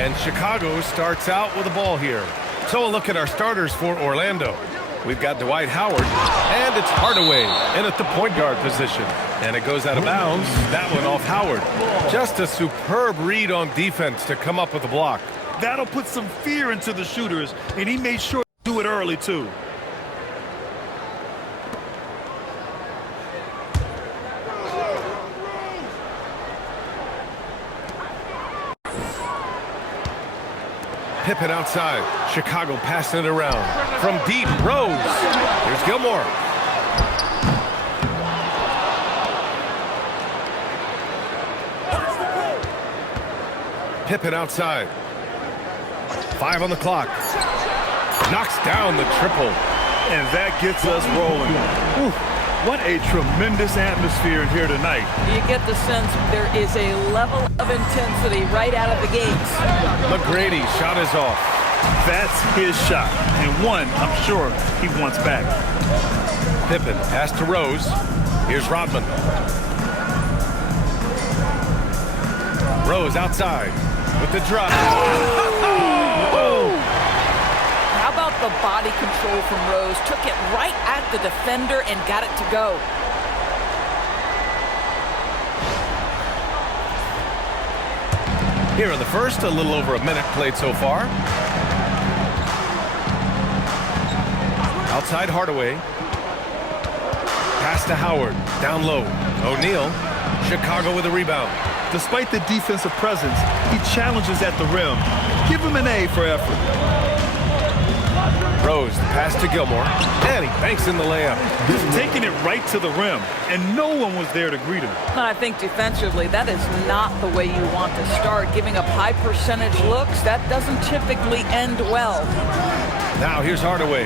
And Chicago starts out with the ball here. So a look at our starters for Orlando. We've got Dwight Howard, and it's Hardaway in at the point guard position. And it goes out of bounds. That one off Howard. Just a superb read on defense to come up with a block. That'll put some fear into the shooters, and he made sure to do it early, too. Pippen outside. Chicago passing it around. From deep, Rose. Here's Gilmore. Pippen outside. 5 on the clock. Knocks down the triple. And that gets us rolling. Whew. What a tremendous atmosphere here tonight. You get the sense there is a level of intensity right out of the gates. McGrady shot is off. That's his shot, and one I'm sure he wants back. Pippen pass to Rose. Here's Rodman. Rose outside with the drive. How about the body control from Rose? Took it right at the defender and got it to go. Here in the first, a little over a minute played so far. Outside Hardaway. Pass to Howard. Down low. O'Neal. Chicago with a rebound. Despite the defensive presence, he challenges at the rim. Give him an A for effort. Rose, the pass to Gilmore. And he banks in the layup. He's taking it right to the rim, and no one was there to greet him. I think defensively, that is not the way you want to start. Giving up high percentage looks, that doesn't typically end well. Now here's Hardaway.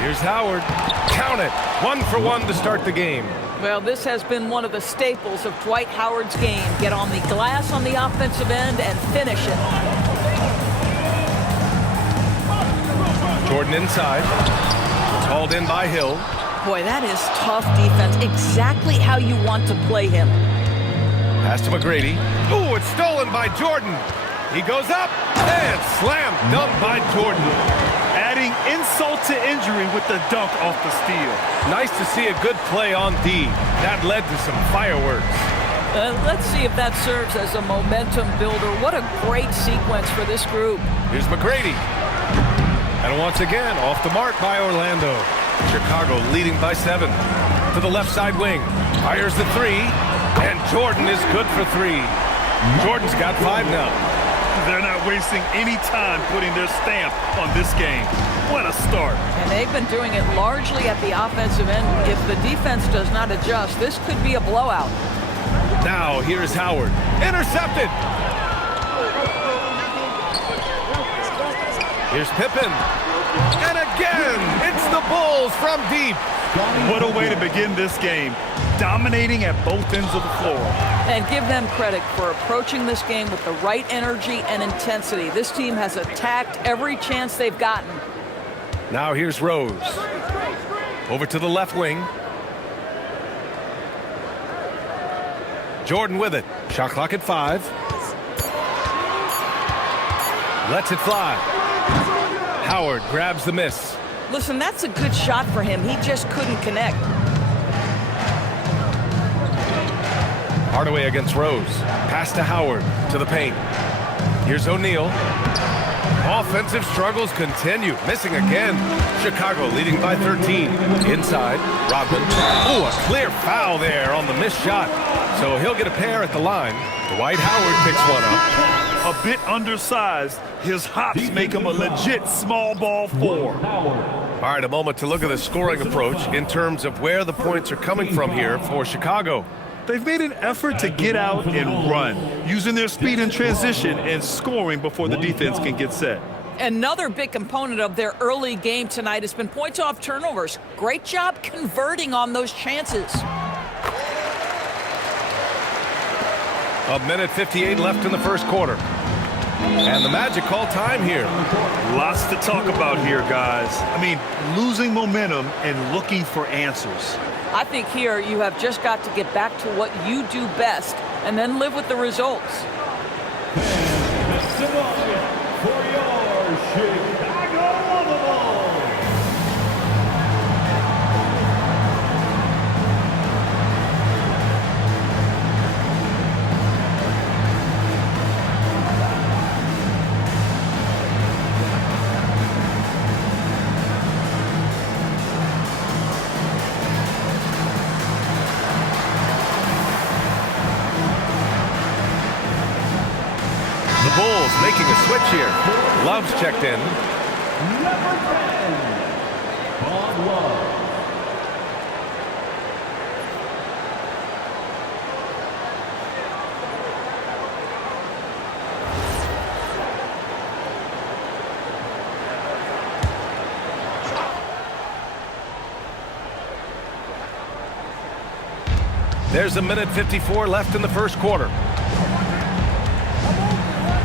Here's Howard. Count it. 1 for 1 to start the game. Well, this has been one of the staples of Dwight Howard's game. Get on the glass on the offensive end and finish it. Jordan inside. Hauled in by Hill. Boy, that is tough defense. Exactly how you want to play him. Pass to McGrady. Ooh, it's stolen by Jordan. He goes up and slam dunk by Jordan. Adding insult to injury with the dunk off the steal. Nice to see a good play on D. That led to some fireworks. Let's see if that serves as a momentum builder. What a great sequence for this group. Here's McGrady. And once again, off the mark by Orlando. Chicago leading by 7. To the left side wing. Fires the 3. And Jordan is good for 3. Jordan's got 5 now. They're not wasting any time putting their stamp on this game. What a start. And they've been doing it largely at the offensive end. If the defense does not adjust, this could be a blowout. Now here's Howard. Intercepted. Here's Pippen. And again, it's the Bulls from deep. What a way to begin this game. Dominating at both ends of the floor. And give them credit for approaching this game with the right energy and intensity. This team has attacked every chance they've gotten. Now here's Rose. Over to the left wing. Jordan with it. Shot clock at 5. Lets it fly. Howard grabs the miss. Listen, that's a good shot for him. He just couldn't connect. Hardaway against Rose. Pass to Howard to the paint. Here's O'Neal. Offensive struggles continue. Missing again. Chicago leading by 13. Inside, Rodman. Ooh, a clear foul there on the missed shot. So he'll get a pair at the line. Dwight Howard picks one up. A bit undersized. His hops make him a legit small ball 4. All right, a moment to look at the scoring approach in terms of where the points are coming from here for Chicago. They've made an effort to get out and run, using their speed in transition and scoring before the defense can get set. Another big component of their early game tonight has been points off turnovers. Great job converting on those chances. A minute 58 left in the first quarter. And the Magic call time here. Lots to talk about here, guys. I mean, losing momentum and looking for answers. I think here you have just got to get back to what you do best and then live with the results. Bulls making a switch here. Love's checked in. Number 10, Bob Love. There's a minute 54 left in the first quarter.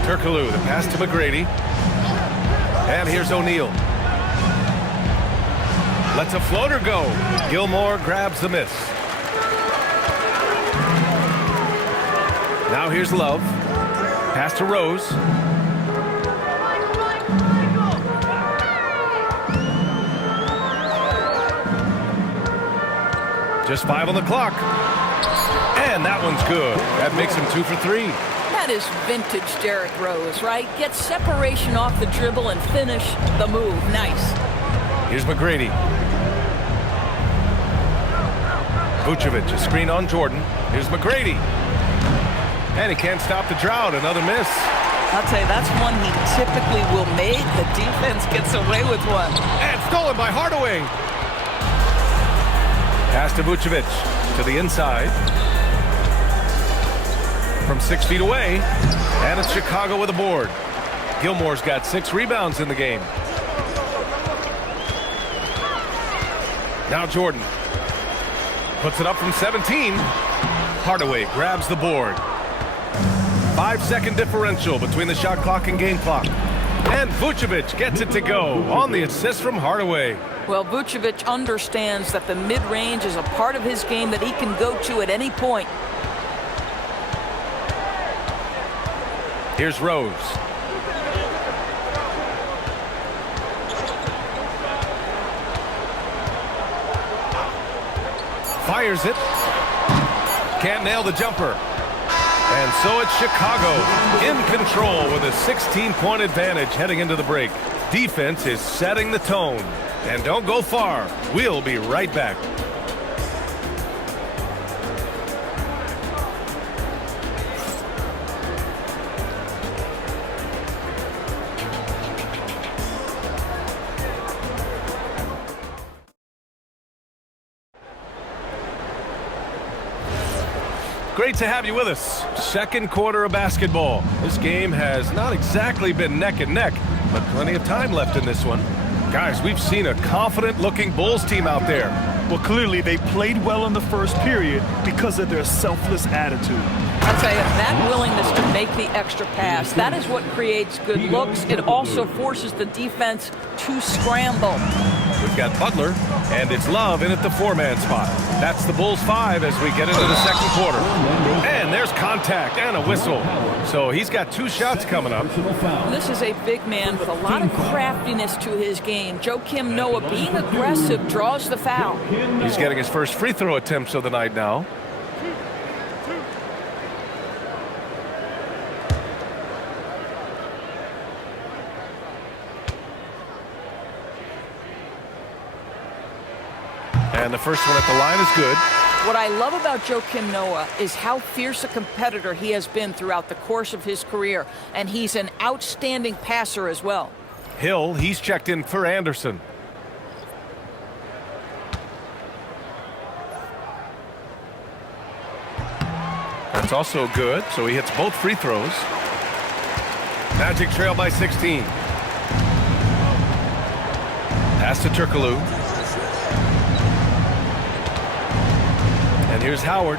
Turkoglu, the pass to McGrady. And here's O'Neal. Lets a floater go. Gilmore grabs the miss. Now here's Love. Pass to Rose. Just 5 on the clock. And that one's good. That makes him 2 for 3. That is vintage Derrick Rose, right? Get separation off the dribble and finish the move. Nice. Here's McGrady. Vucevic, a screen on Jordan. Here's McGrady. And he can't stop the drought. Another miss. I'll tell you, that's one he typically will make. The defense gets away with one. And stolen by Hardaway. Pass to Vucevic to the inside. From 6 feet away. And it's Chicago with a board. Gilmore's got 6 rebounds in the game. Now Jordan. Puts it up from 17. Hardaway grabs the board. 5-second differential between the shot clock and game clock. And Vucevic gets it to go on the assist from Hardaway. Well, Vucevic understands that the mid-range is a part of his game that he can go to at any point. Here's Rose. Fires it. Can't nail the jumper. And so it's Chicago in control with a 16-point advantage heading into the break. Defense is setting the tone. And don't go far. We'll be right back. Great to have you with us. Second quarter of basketball. This game has not exactly been neck and neck, but plenty of time left in this one. Guys, we've seen a confident-looking Bulls team out there. Well, clearly they played well in the first period because of their selfless attitude. I'll tell you, that willingness to make the extra pass, that is what creates good looks. It also forces the defense to scramble. We've got Butler, and it's Love in at the 4-man spot. That's the Bulls 5 as we get into the second quarter. And there's contact and a whistle. So he's got 2 shots coming up. This is a big man with a lot of craftiness to his game. Joakim Noah, being aggressive, draws the foul. He's getting his first free throw attempts of the night now. And the first one at the line is good. What I love about Joakim Noah is how fierce a competitor he has been throughout the course of his career. And he's an outstanding passer as well. Hill, he's checked in for Anderson. That's also good, so he hits both free throws. Magic trail by 16. Pass to Turkoglu. And here's Howard.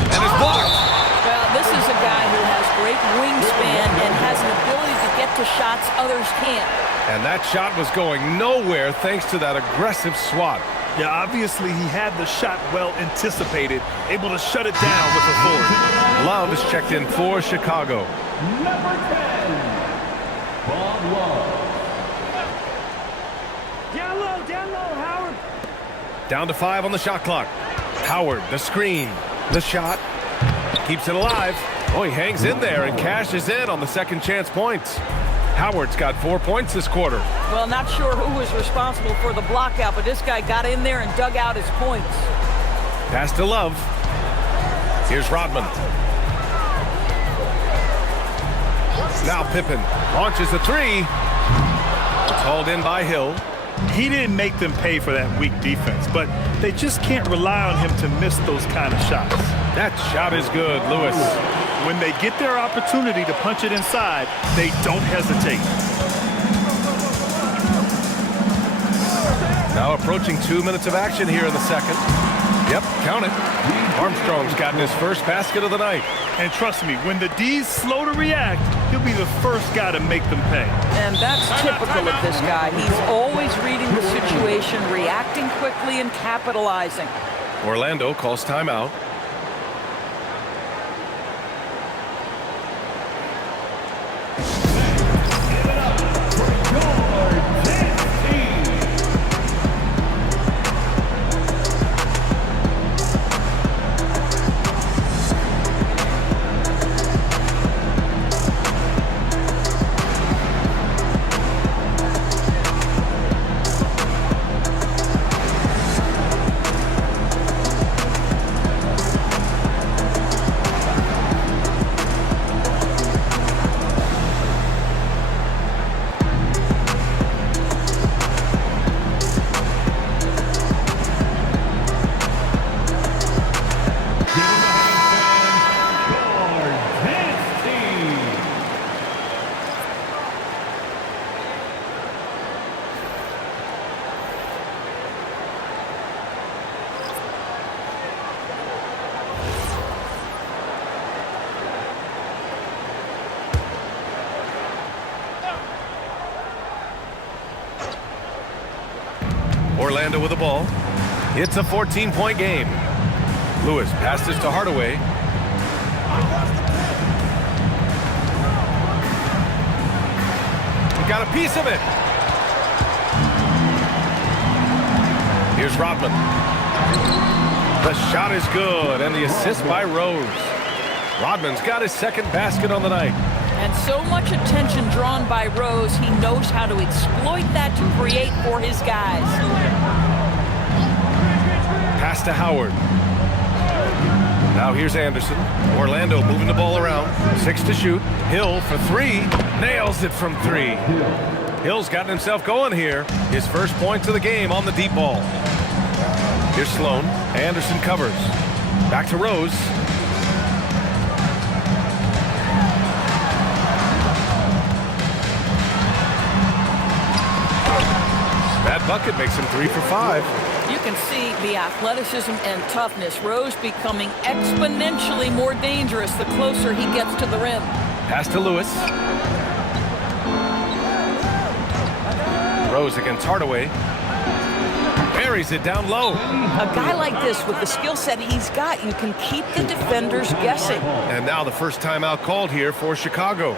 And it's blocked. Well, this is a guy who has great wingspan and has an ability to get to shots others can't. And that shot was going nowhere thanks to that aggressive swat. Yeah, obviously he had the shot well anticipated, able to shut it down with authority. Love is checked in for Chicago. Number 10, Bob Love. Down low, Howard. Down to 5 on the shot clock. Howard, the screen, the shot, keeps it alive. Oh, he hangs in there and cashes in on the second chance points. Howard's got 4 points this quarter. Well, not sure who was responsible for the block out, but this guy got in there and dug out his points. Pass to Love. Here's Rodman. Now Pippen launches a three. It's hauled in by Hill. He didn't make them pay for that weak defense, but they just can't rely on him to miss those kind of shots. That shot is good, Lewis. When they get their opportunity to punch it inside, they don't hesitate. Now approaching 2 minutes of action here in the second. Yep, count it. Armstrong's gotten his first basket of the night. And trust me, when the D's slow to react, he'll be the first guy to make them pay. And that's typical of this guy. He's always reading the situation, reacting quickly, and capitalizing. Orlando calls timeout. Orlando with the ball. It's a 14-point game. Lewis passes to Hardaway. He got a piece of it. Here's Rodman. The shot is good, and the assist by Rose. Rodman's got his second basket on the night. And so much attention drawn by Rose, he knows how to exploit that to create for his guys. Pass to Howard. Now here's Anderson. Orlando moving the ball around. 6 to shoot. Hill for three. Nails it from three. Hill's gotten himself going here. His first points of the game on the deep ball. Here's Sloan. Anderson covers. Back to Rose. That bucket makes him 3 for 5. You can see the athleticism and toughness. Rose becoming exponentially more dangerous the closer he gets to the rim. Pass to Lewis. Rose against Hardaway. Buries it down low. A guy like this with the skill set he's got, you can keep the defenders guessing. And now the first timeout called here for Chicago.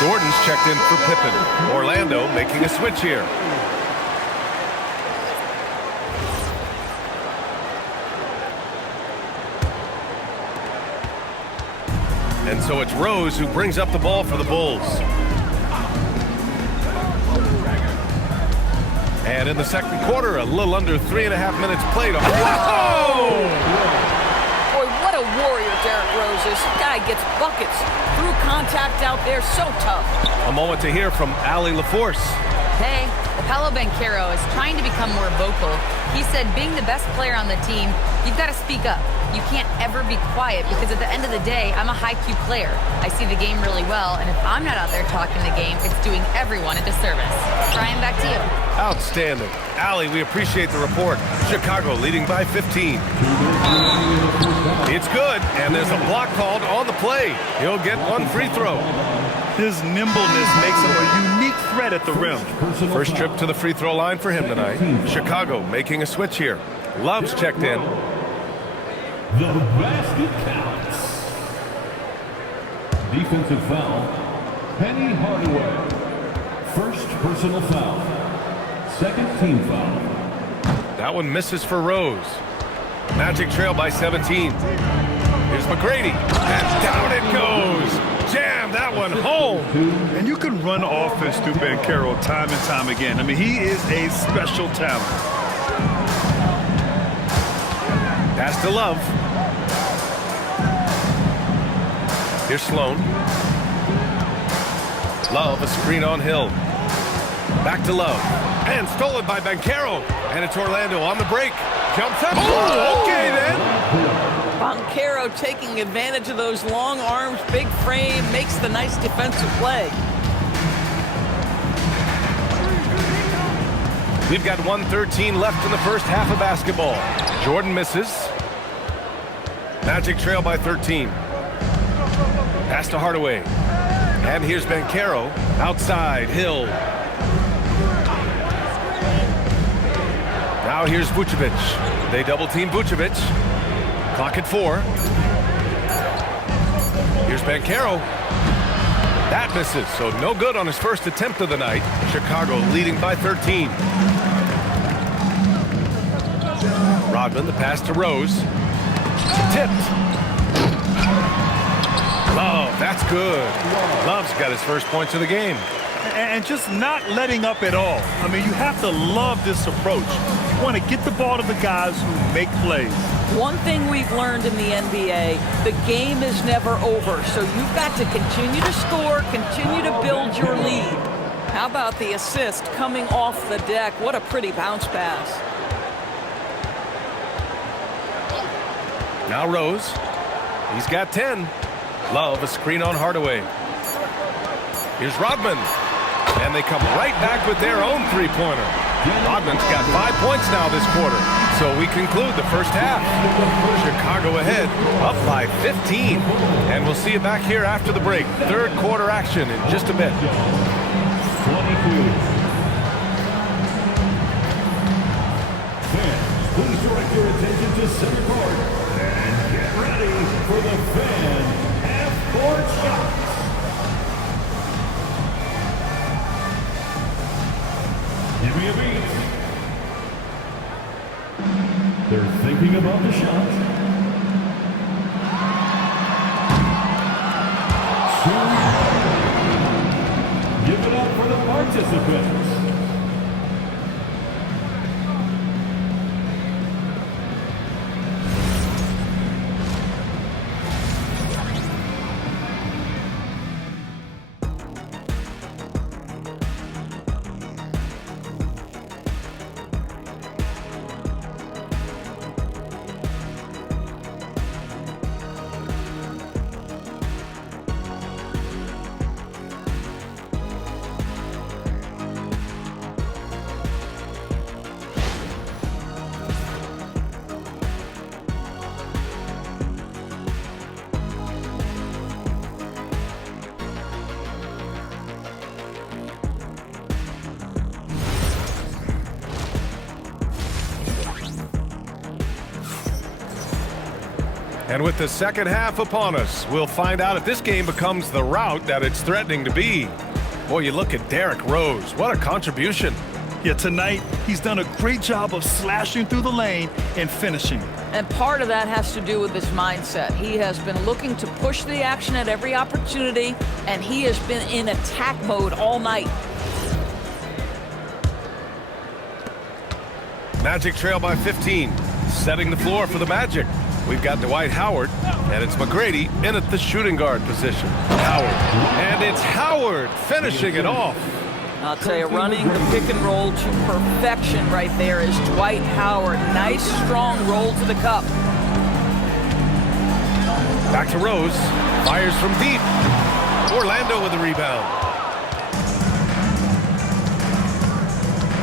Gordon's checked in for Pippen. Orlando making a switch here. And so it's Rose who brings up the ball for the Bulls. And in the second quarter, a little under 3.5 minutes played. Whoa! a warrior, Derrick Rose is. This guy gets buckets through contact out there. So tough. A moment to hear from Allie LaForce. Hey, Paolo Banchero is trying to become more vocal. He said being the best player on the team, you've got to speak up. You can't ever be quiet because at the end of the day, I'm a high-Q player. I see the game really well, and if I'm not out there talking the game, it's doing everyone a disservice. Brian, back to you. Outstanding. Allie, we appreciate the report. Chicago leading by 15. It's good, and there's a block called on the play. He'll get one free throw. His nimbleness makes him a unique threat at the rim. First trip to the free throw line for him tonight. Chicago making a switch here. Love's checked in. The basket counts. Defensive foul, Penny Hardaway. First personal foul. Second team foul. That one misses for Rose. Magic trail by 17. Here's McGrady. And down it goes. Jam that one home. And you can run offense through Banchero time and time again. I mean, he is a special talent. Pass to Love. Here's Sloan. Love, a screen on Hill. Back to Love. And stolen by Banchero. And it's Orlando on the break. Jumps up. Oh, okay then. Banchero taking advantage of those long arms, big frame, makes the nice defensive play. We've got 1:13 left in the first half of basketball. Jordan misses. Magic trail by 13. Pass to Hardaway. And here's Banchero. Outside, Hill. Now here's Vucevic. They double-team Vucevic. Clock at 4. Here's Banchero. That misses, so no good on his first attempt of the night. Chicago leading by 13. Rodman, the pass to Rose. Tipped. Love, that's good. Love's got his first points of the game. And just not letting up at all. I mean, you have to love this approach. You want to get the ball to the guys who make plays. One thing we've learned in the NBA, the game is never over, so you've got to continue to score, continue to build your lead. How about the assist coming off the deck? What a pretty bounce pass. Now Rose. He's got 10. Love, a screen on Hardaway. Here's Rodman. And they come right back with their own three-pointer. Rodman's got 5 points now this quarter. So we conclude the first half. Chicago ahead, up by 15. And we'll see you back here after the break. Third quarter action in just a bit. 22. Fans, please direct your attention to center court. And get ready for the fan half-court shots. Give me a beat. They're thinking about the shot. Give it up for the participants. And with the second half upon us, we'll find out if this game becomes the rout that it's threatening to be. Boy, you look at Derrick Rose. What a contribution. Yeah, tonight, he's done a great job of slashing through the lane and finishing. And part of that has to do with his mindset. He has been looking to push the action at every opportunity, and he has been in attack mode all night. Magic trail by 15, setting the floor for the Magic. We've got Dwight Howard, and it's McGrady in at the shooting guard position. Howard, and it's Howard finishing it off. I'll tell you, running the pick and roll to perfection right there is Dwight Howard. Nice, strong roll to the cup. Back to Rose. Fires from deep. Orlando with the rebound.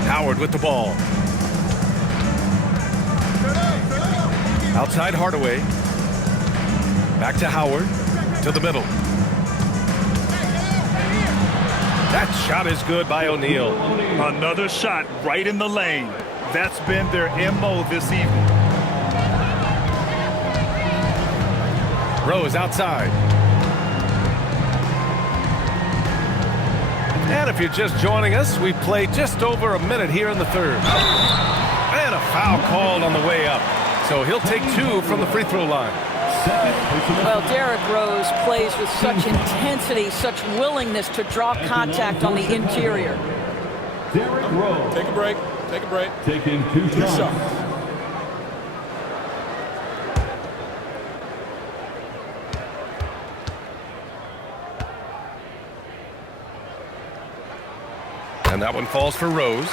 Howard with the ball. Outside Hardaway. Back to Howard. To the middle. That shot is good by O'Neal. Another shot right in the lane. That's been their MO this evening. Rose outside. And if you're just joining us, we played just over a minute here in the third. And a foul called on the way up. So he'll take 2 from the free throw line. Well, Derrick Rose plays with such intensity, such willingness to draw contact on the interior. Derrick Rose. Take a break. Take a break. Taking 2 shots. And that one falls for Rose.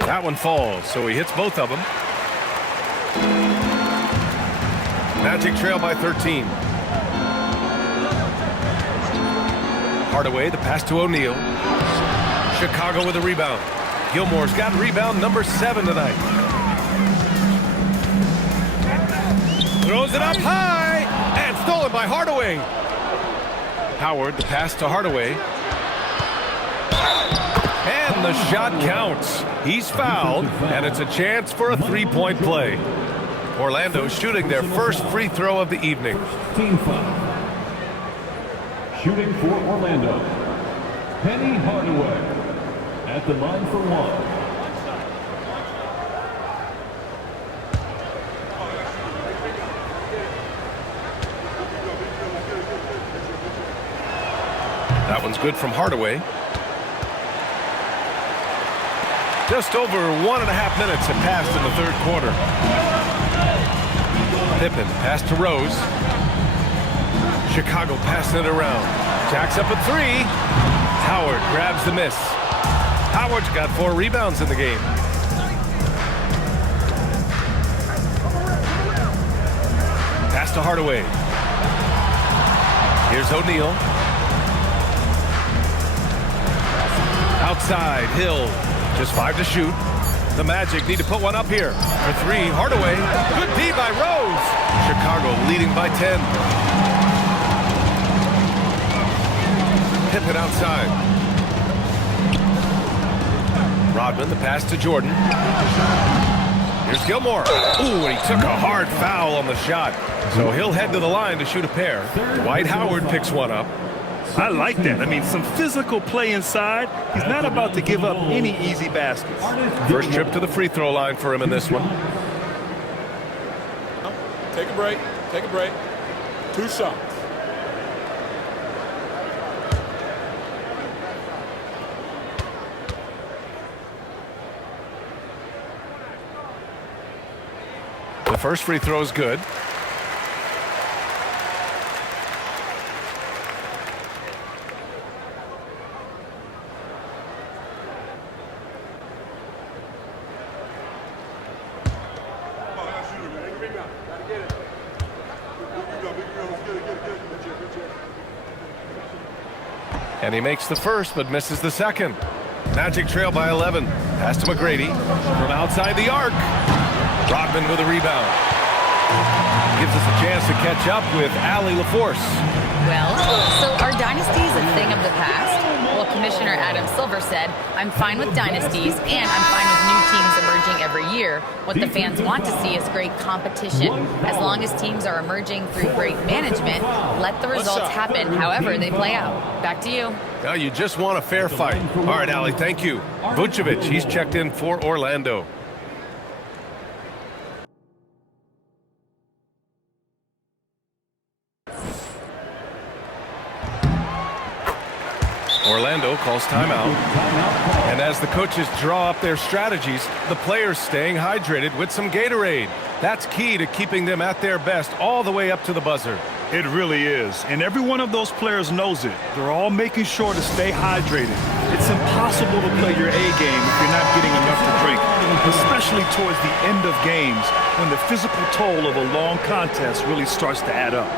That one falls, so he hits both of them. Magic trail by 13. Hardaway, the pass to O'Neal. Chicago with a rebound. Gilmore's got rebound number 7 tonight. Throws it up high, and stolen by Hardaway. Howard, the pass to Hardaway. And the shot counts. He's fouled, and it's a chance for a three-point play. Orlando shooting their first free throw of the evening. Team foul. Shooting for Orlando, Penny Hardaway at the line for 1. That one's good from Hardaway. Just over 1.5 minutes have passed in the third quarter. Pippen pass to Rose. Chicago passing it around. Jacks up a 3. Howard grabs the miss. Howard's got 4 rebounds in the game. Pass to Hardaway. Here's O'Neal. Outside, Hill. Just 5 to shoot. The Magic need to put one up here. For 3, Hardaway. Good D by Rose. Chicago leading by 10. Pippen outside. Rodman, the pass to Jordan. Here's Gilmore. Ooh, and he took a hard foul on the shot. So he'll head to the line to shoot a pair. Dwight Howard picks one up. I like that. I mean, some physical play inside. He's not about to give up any easy baskets. First trip to the free throw line for him in this one. Take a break. Take a break. 2 shots. The first free throw is good. And he makes the first, but misses the second. Magic trail by 11. Pass to McGrady from outside the arc. Rodman with a rebound. Gives us a chance to catch up with Allie LaForce. Well, so are dynasties a thing of the past? Well, Commissioner Adam Silver said, I'm fine with dynasties and I'm fine with new teams emerging every year. What the fans want to see is great competition. As long as teams are emerging through great management, let the results happen however they play out. Back to you. Now you just want a fair fight. All right, Allie, thank you. Vucevic, he's checked in for Orlando. Orlando calls timeout. And as the coaches draw up their strategies, the players staying hydrated with some Gatorade. That's key to keeping them at their best all the way up to the buzzer. It really is. And every one of those players knows it. They're all making sure to stay hydrated. It's impossible to play your A game if you're not getting enough to drink, especially towards the end of games when the physical toll of a long contest really starts to add up.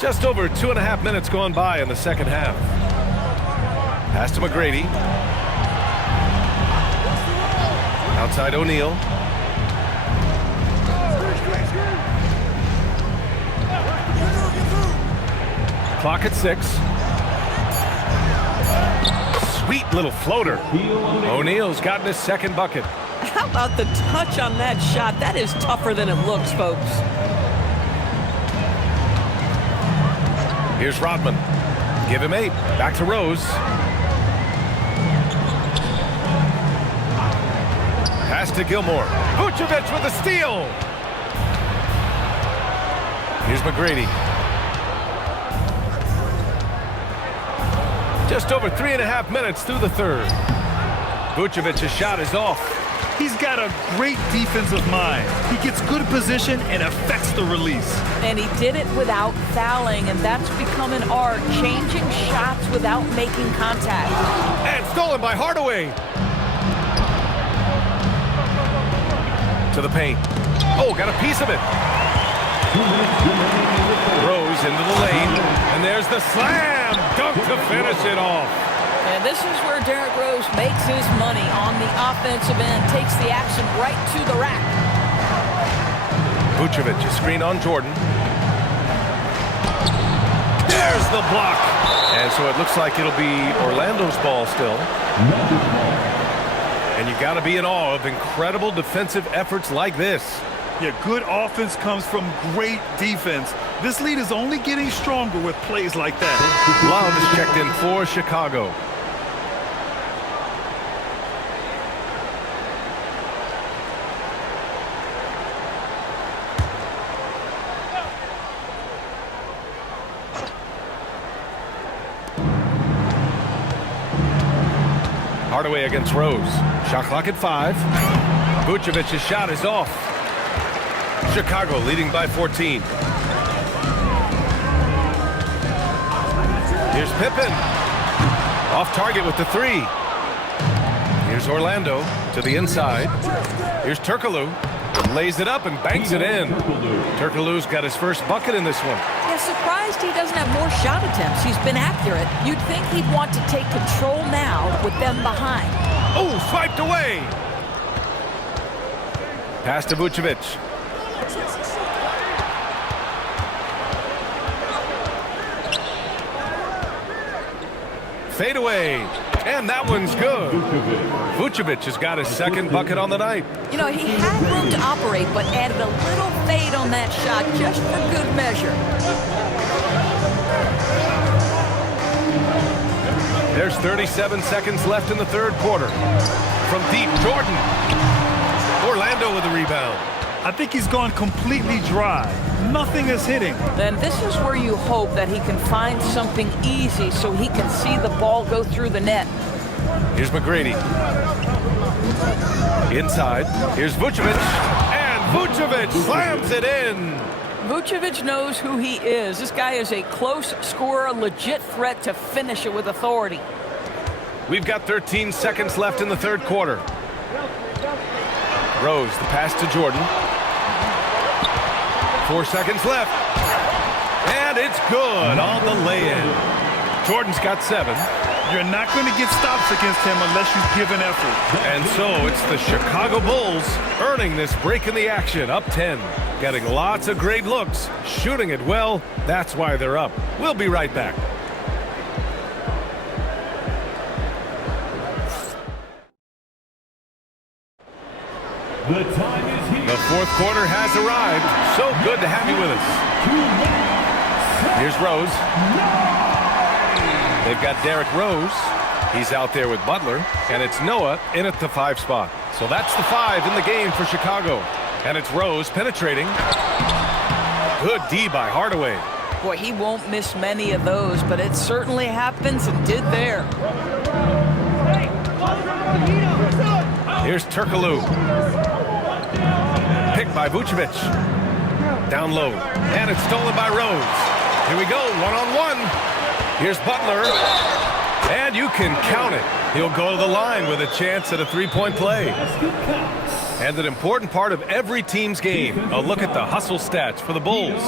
Just over 2.5 minutes gone by in the second half. Pass to McGrady. Outside O'Neal. Clock at 6. Sweet little floater. O'Neal's gotten his second bucket. How about the touch on that shot? That is tougher than it looks, folks. Here's Rodman. Give him 8. Back to Rose. Pass to Gilmore. Vucevic with a steal. Here's McGrady. Just over 3.5 minutes through the third. Vucevic's shot is off. He's got a great defensive mind. He gets good position and affects the release. And he did it without fouling, and that's become an art, changing shots without making contact. And stolen by Hardaway. To the paint. Oh, got a piece of it. Rose into the lane, and there's the slam dunk to finish it off. And this is where Derrick Rose makes his money on the offensive end, takes the action right to the rack. Vucevic, a screen on Jordan. There's the block. And so it looks like it'll be Orlando's ball still. And you got to be in awe of incredible defensive efforts like this. Yeah, good offense comes from great defense. This lead is only getting stronger with plays like that. Love is checked in for Chicago. Hardaway against Rose. Shot clock at 5. Vucevic's shot is off. Chicago leading by 14. Here's Pippen. Off target with the 3. Here's Orlando to the inside. Here's Turkoglu. Lays it up and banks it in. Turkoglu's got his first bucket in this one. Yeah, surprised he doesn't have more shot attempts. He's been accurate. You'd think he'd want to take control now with them behind. Oh, swiped away. Pass to Vucevic. Fade away. And that one's good. Vucevic has got his second bucket on the night. You know, he had room to operate, but added a little fade on that shot just for good measure. There's 37 seconds left in the third quarter. From deep, Jordan. Orlando with the rebound. I think he's gone completely dry. Nothing is hitting. Then this is where you hope that he can find something easy so he can see the ball go through the net. Here's McGrady. Inside. Here's Vucevic. And Vucevic slams it in. Vucevic knows who he is. This guy is a close scorer, a legit threat to finish it with authority. We've got 13 seconds left in the third quarter. Rose, the pass to Jordan. 4 seconds left. And it's good on the lay-in. Jordan's got 7. You're not going to get stops against him unless you give an effort. And so it's the Chicago Bulls earning this break in the action, up 10. Getting lots of great looks, shooting it well. That's why they're up. We'll be right back. The fourth quarter has arrived. So good to have you with us. Here's Rose. They've got Derrick Rose. He's out there with Butler, and it's Noah in at the 5 spot. So that's the 5 in the game for Chicago. And it's Rose penetrating. Good D by Hardaway. Boy, he won't miss many of those, but it certainly happens and did there. Here's Turkoglu. Picked by Vucevic. Down low. And it's stolen by Rose. Here we go, one-on-one. Here's Butler. And you can count it. He'll go to the line with a chance at a 3-point play. And an important part of every team's game. A look at the hustle stats for the Bulls.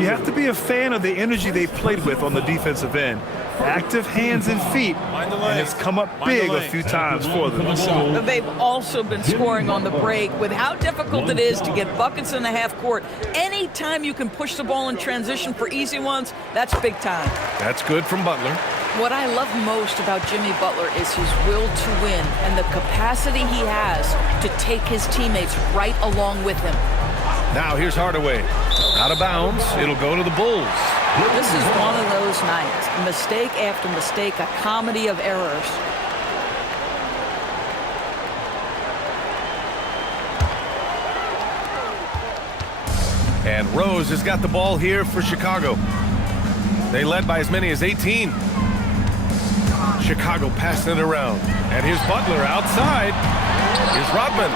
You have to be a fan of the energy they played with on the defensive end. Active hands and feet, and it's come up big a few times for them. But they've also been scoring on the break. With how difficult it is to get buckets in the half court, anytime you can push the ball in transition for easy ones, that's big time. That's good from Butler. What I love most about Jimmy Butler is his will to win and the capacity he has to take his teammates right along with him. Now here's Hardaway. Out of bounds. It'll go to the Bulls. This is one of those nights. Mistake after mistake, a comedy of errors. And Rose has got the ball here for Chicago. They led by as many as 18. Chicago passing it around. And here's Butler outside. Here's Rodman.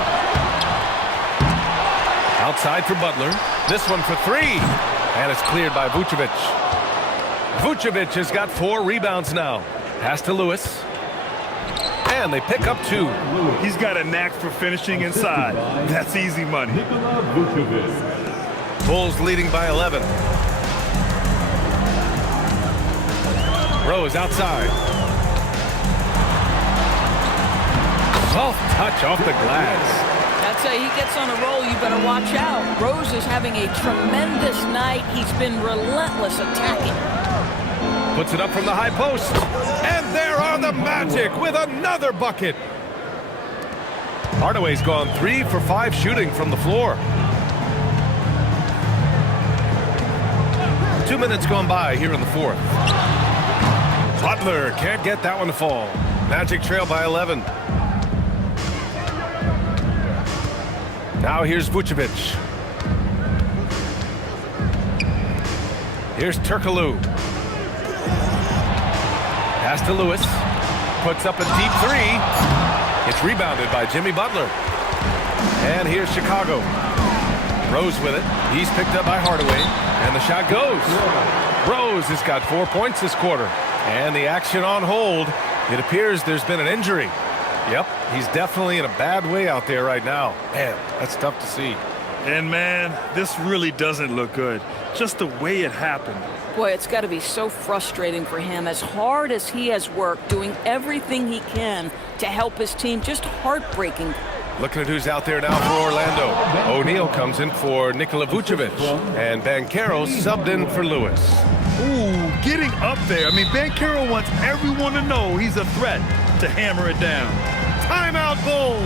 Outside for Butler. This one for 3. And it's cleared by Vucevic. Vucevic has got 4 rebounds now. Pass to Lewis. And they pick up 2. He's got a knack for finishing inside. That's easy money. Bulls leading by 11. Rose outside. Soft touch off the glass. That's how he gets on a roll. You better watch out. Rose is having a tremendous night. He's been relentless attacking. Puts it up from the high post. And there are the Magic with another bucket. Hardaway's gone 3 for 5 shooting from the floor. 2 minutes gone by here in the 4th. Butler can't get that one to fall. Magic trail by 11. Now here's Vucevic. Here's Turkoglu. Pass to Lewis. Puts up a deep 3. It's rebounded by Jimmy Butler. And here's Chicago. Rose with it. He's picked up by Hardaway. And the shot goes. Rose has got 4 points this quarter. And the action on hold. It appears there's been an injury. Yep, he's definitely in a bad way out there right now. Man, that's tough to see. And man, this really doesn't look good. Just the way it happened. Boy, it's got to be so frustrating for him. As hard as he has worked, doing everything he can to help his team, just heartbreaking. Looking at who's out there now for Orlando. O'Neal comes in for Nikola Vucevic. And Banchero subbed in for Lewis. Ooh, getting up there. I mean, Banchero wants everyone to know he's a threat to hammer it down. Timeout, Bulls!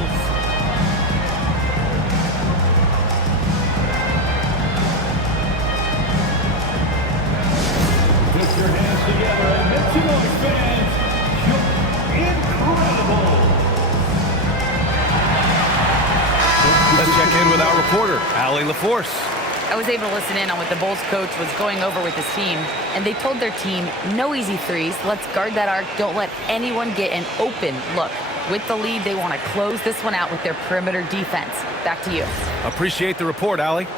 Put your hands together and make some noise, fans. Incredible! Let's check in with our reporter, Allie LaForce. I was able to listen in on what the Bulls coach was going over with his team, and they told their team, no easy threes, let's guard that arc, don't let anyone get an open look. With the lead, they want to close this one out with their perimeter defense. Back to you. Appreciate the report, Allie.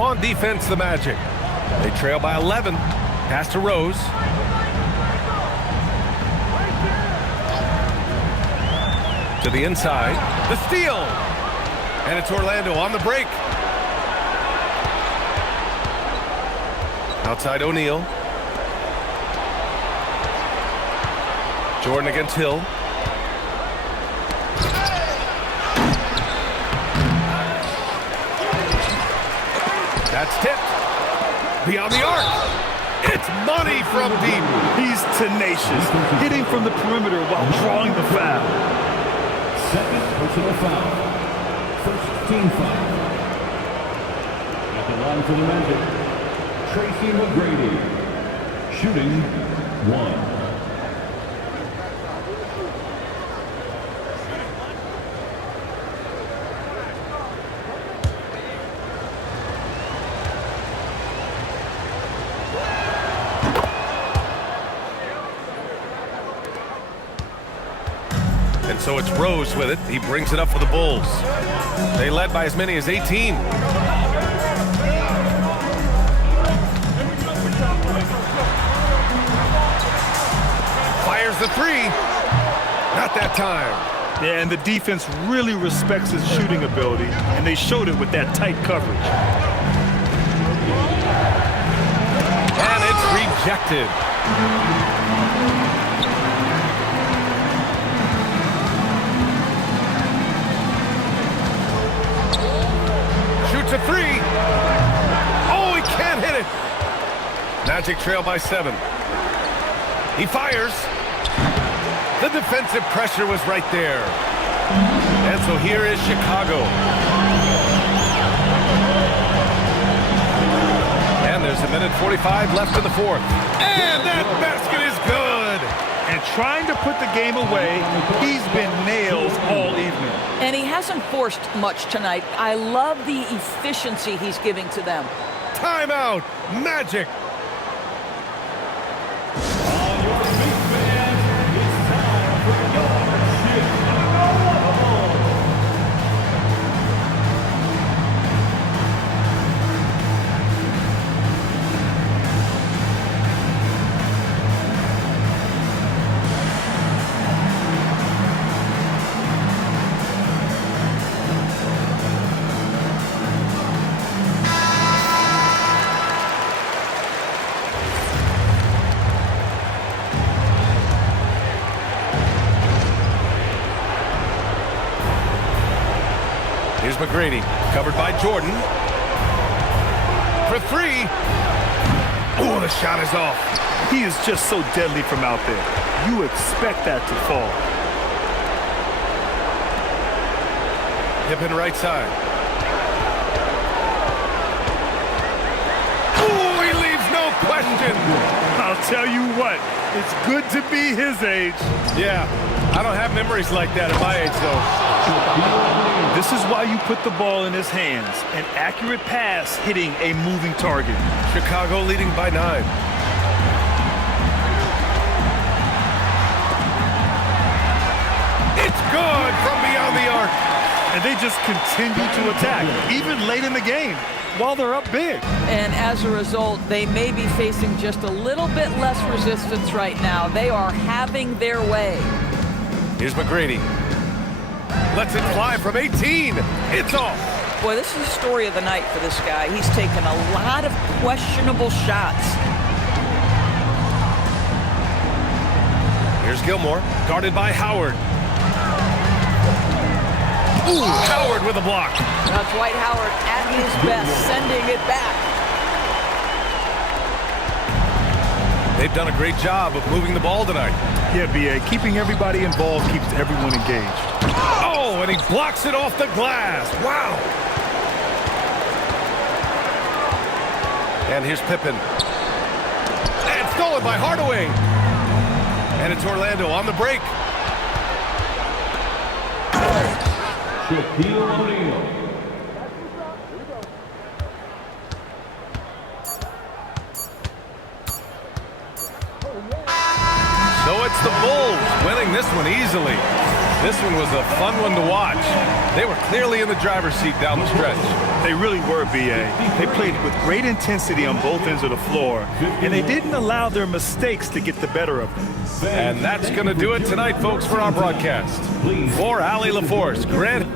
On defense, the Magic. They trail by 11. Pass to Rose. To the inside. The steal. And it's Orlando on the break. Outside O'Neal. Jordan against Hill. That's tipped. Beyond the arc. It's money from deep. He's tenacious, hitting from the perimeter while drawing the foul. Second personal foul. First team foul. the line for the Magic, Tracy McGrady. Shooting 1. And so it's Rose with it. He brings it up for the Bulls. They led by as many as 18. Fires the three. Not that time. Yeah, and the defense really respects his shooting ability, and they showed it with that tight coverage. And it's rejected. Shoots a three. Oh, he can't hit it. Magic trail by 7. He fires. The defensive pressure was right there. And so here is Chicago. And there's a minute 45 left in the fourth. And that basket is good. And trying to put the game away, he's been nails all evening. And he hasn't forced much tonight. I love the efficiency he's giving to them. Timeout, Magic. Here's McGrady, covered by Jordan. For 3. Oh, the shot is off. He is just so deadly from out there. You expect that to fall. Pippen right side. Oh, he leaves no question. I'll tell you what, it's good to be his age. Yeah, I don't have memories like that at my age, though. This is why you put the ball in his hands. An accurate pass hitting a moving target. Chicago leading by 9. It's good from beyond the arc. And they just continue to attack, even late in the game, while they're up big. And as a result, they may be facing just a little bit less resistance right now. They are having their way. Here's McGrady. Lets it fly from 18. It's off. Boy, this is the story of the night for this guy. He's taken a lot of questionable shots. Here's Gilmore, guarded by Howard. Ooh, Howard with a block. That's Dwight Howard at his best, sending it back. They've done a great job of moving the ball tonight. Yeah, B.A., keeping everybody involved keeps everyone engaged. Oh, and he blocks it off the glass. Wow. And here's Pippen. And stolen by Hardaway. And it's Orlando on the break. Shaquille O'Neal. So it's the Bulls winning this one easily. This one was a fun one to watch. They were clearly in the driver's seat down the stretch. They really were, B.A. They played with great intensity on both ends of the floor, and they didn't allow their mistakes to get the better of them. And that's going to do it tonight, folks, for our broadcast. For Allie LaForce, Grant